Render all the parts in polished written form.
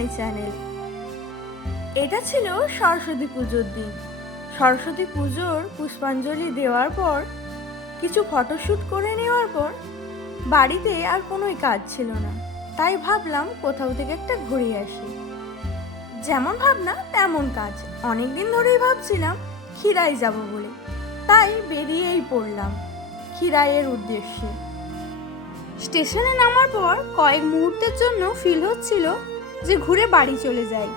My channel. এটা ছিল সরস্বতী পুজোর দিন। সরস্বতী পুজোর পুষ্পাঞ্জলি দেওয়ার পর কিছু ফটোশ্যুট করে নেওয়ার পর বাড়িতে আর কোনোই কাজ ছিল না, তাই ভাবলাম কোথাও থেকে একটা ঘুরে আসি। যেমন ভাবনা তেমন কাজ, অনেক দিন ধরেই ভাবছিলাম খিরাই যাব বলে, তাই বেরিয়েই পড়লাম খিরাইয়ের উদ্দেশ্যে। স্টেশনে নামার পর কয়েক মুহূর্তের জন্য ফিল হচ্ছিল যে ঘুরে বাড়ি চলে যাই।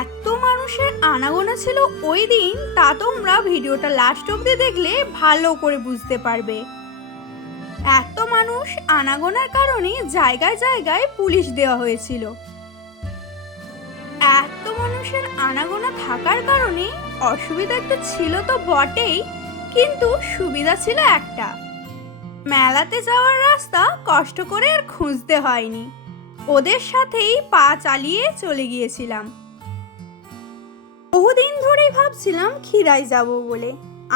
এত মানুষের আনাগোনা ছিল ওই দিন, তা তোমরা ভিডিওটা লাস্ট অবধি দেখলে ভালো করে বুঝতে পারবে। এত মানুষ আনাগোনার কারণে জায়গায় জায়গায় পুলিশ দেওয়া হয়েছিল। এত মানুষের আনাগোনা থাকার কারণে অসুবিধা একটু ছিল তো বটেই, কিন্তু সুবিধা ছিল একটা, মেলাতে যাওয়ার রাস্তা কষ্ট করে আর খুঁজতে হয়নি, ওদের সাথেই পা চালিয়ে চলে গিয়েছিলাম। বহুদিন ধরেই ভাবছিলাম খিরাই যাব বলে।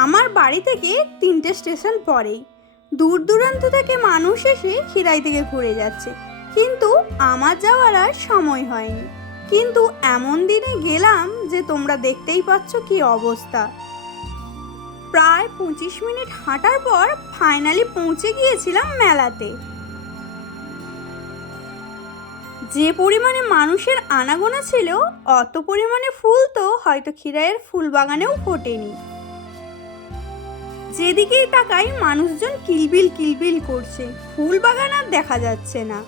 আমার বাড়ি থেকে 3টে স্টেশন পরেই, দূর দূরান্ত থেকে মানুষ এসে খিরাই থেকে ঘুরে যাচ্ছে, কিন্তু আমার যাওয়ার আর সময় হয়নি। কিন্তু এমন দিনে গেলাম যে তোমরা দেখতেই পাচ্ছ কি অবস্থা। প্রায় 25 মিনিট হাঁটার পর ফাইনালি পৌঁছে গিয়েছিলাম মেলাতে। যে পরিমাণে মানুষের আনাগোনা ছিল, অত পরিমাণে ফুল তো হয়তো খিরাইয়ের ফুল বাগানেও ফোটেনি। যেদিকেই তাকাই মানুষজন কিলবিল কিলবিল করছে, ফুল বাগান আর দেখা যাচ্ছে না।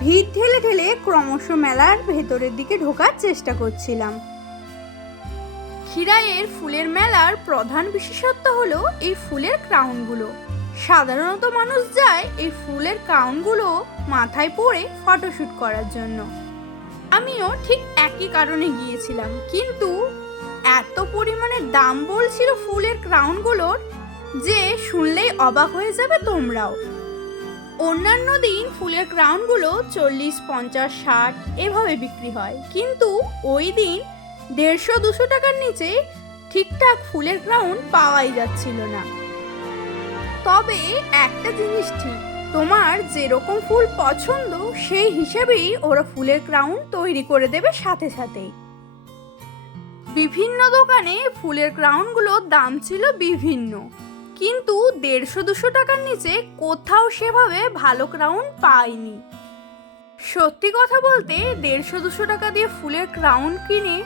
ভিড় ঠেলে ঠেলে ক্রমশ মেলার ভেতরের দিকে ঢোকার চেষ্টা করছিলাম। খিরাইয়ের ফুলের মেলার প্রধান বিশেষত্ব হলো এই ফুলের ক্রাউনগুলো। সাধারণত মানুষ যায় এই ফুলের ক্রাউনগুলো মাথায় পরে ফটোশ্যুট করার জন্য। আমিও ঠিক একই কারণে গিয়েছিলাম, কিন্তু এত পরিমাণে দাম বলছিল ফুলের ক্রাউনগুলোর যে শুনলেই অবাক হয়ে যাবে তোমরাও। অন্যান্য দিন ফুলের ক্রাউনগুলো 40, 50, 60 এভাবে বিক্রি হয়, কিন্তু ওই দিন 150-200 টাকার নিচে ঠিকঠাক ফুলের ক্রাউন পাওয়াই যাচ্ছিল না। তবে একটা জিনিস ঠিক, তোমার যেরকম ফুল পছন্দ সেই হিসেবেই ওরা ফুলের ক্রাউন তৈরি করে দেবে সাথে সাথেই। বিভিন্ন দোকানে ফুলের ক্রাউনগুলোর দাম ছিল বিভিন্ন, কিন্তু 150-200 টাকার নিচে কোথাও সেভাবে ভালো ক্রাউন পাইনি। সত্যি কথা বলতে 150-200 টাকা দিয়ে ফুলের ক্রাউন কিনে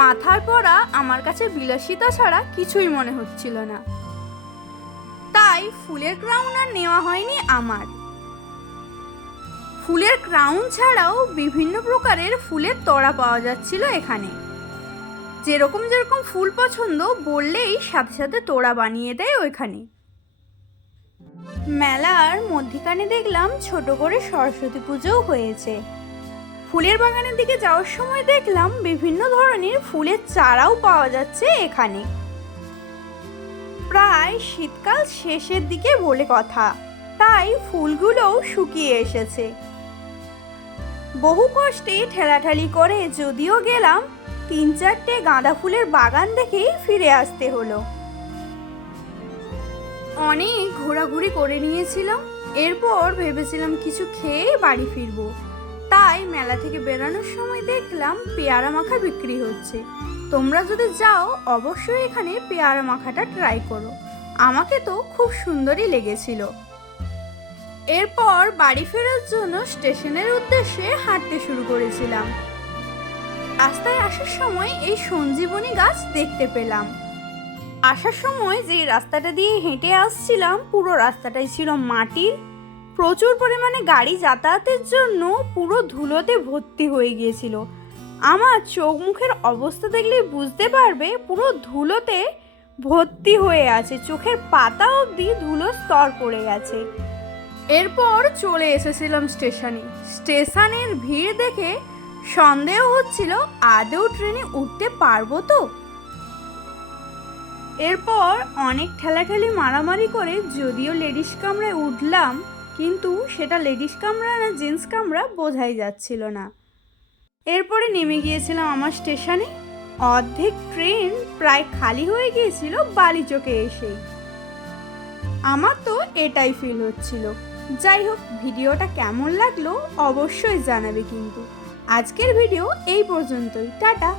মাথায় পরা আমার কাছে বিলাসিতা ছাড়া কিছুই মনে হচ্ছিল না, তাই ফুলের ক্রাউন আর নেওয়া হয়নি আমার। ফুলের ক্রাউন ছাড়াও বিভিন্ন প্রকারের ফুলের তোড়া পাওয়া যাচ্ছিল এখানে। যেরকম যেরকম ফুল পছন্দ বললেই সাথে সাথে তোড়া বানিয়ে দেয় ওইখানে। মেলার মধ্যিখানে দেখলাম ছোট করে সরস্বতী পুজোও হয়েছে। ফুলের বাগানের দিকে যাওয়ার সময় দেখলাম বিভিন্ন ধরনের ফুলের চারাও পাওয়া যাচ্ছে এখানে। প্রায় শীতকাল শেষের দিকে বলে কথা, তাই ফুলগুলোও শুকিয়ে এসেছে। বহু কষ্টে ঠেলাঠালি করে যদিও গেলাম, 3-4টে গাঁদা ফুলের বাগান দেখেই ফিরে আসতে হলো। অনেক ঘোরাঘুরি করে নিয়েছিলাম, এরপর ভেবেছিলাম কিছু খেয়ে বাড়ি ফিরবো, তাই মেলা থেকে বেরানোর সময় দেখলাম পেয়ারা মাখা বিক্রি হচ্ছে। তোমরা যদি যাও অবশ্যই এখানে পেয়ারা মাখাটা ট্রাই করো, আমাকে তো খুব সুন্দরই লেগেছিল। এরপর বাড়ি ফেরার জন্য স্টেশনের উদ্দেশ্যে হাঁটতে শুরু করেছিলাম। রাস্তায় আসার সময় এই সঞ্জীবনী গাছ দেখতে পেলাম। আসার সময় যে রাস্তাটা দিয়ে হেঁটে আসছিলাম পুরো রাস্তাটাই ছিল মাটির, প্রচুর পরিমাণে গাড়ি যাতায়াতের জন্য পুরো ধুলোতে ভর্তি হয়ে গিয়েছিল। আমার চোখ মুখের অবস্থা দেখলেই বুঝতে পারবে পুরো ধুলোতে ভর্তি হয়ে আছে, চোখের পাতা অবধি ধুলো স্তর পড়ে গেছে। এরপর চলে এসেছিলাম স্টেশনে। স্টেশনের ভিড় দেখে সন্দেহ হচ্ছিল আদৌ ট্রেনে উঠতে পারবো তো। এরপর অনেক ঠেলাঠেলি মারামারি করে যদিও লেডিস কামরায় উঠলাম, কিন্তু সেটা লেডিস কামরা না জেন্টস কামরা বোঝাই যাচ্ছিল না। এরপরে নেমে গিয়েছিলাম আমার স্টেশনে। অর্ধেক ট্রেন প্রায় খালি হয়ে গিয়েছিল বালিচকে এসেই। আমার তো এটাই ফিল হচ্ছিল। যাই হোক, ভিডিওটা কেমন লাগলো অবশ্যই জানাবে কিন্তু। আজকের ভিডিও এই পর্যন্তই, টাটা।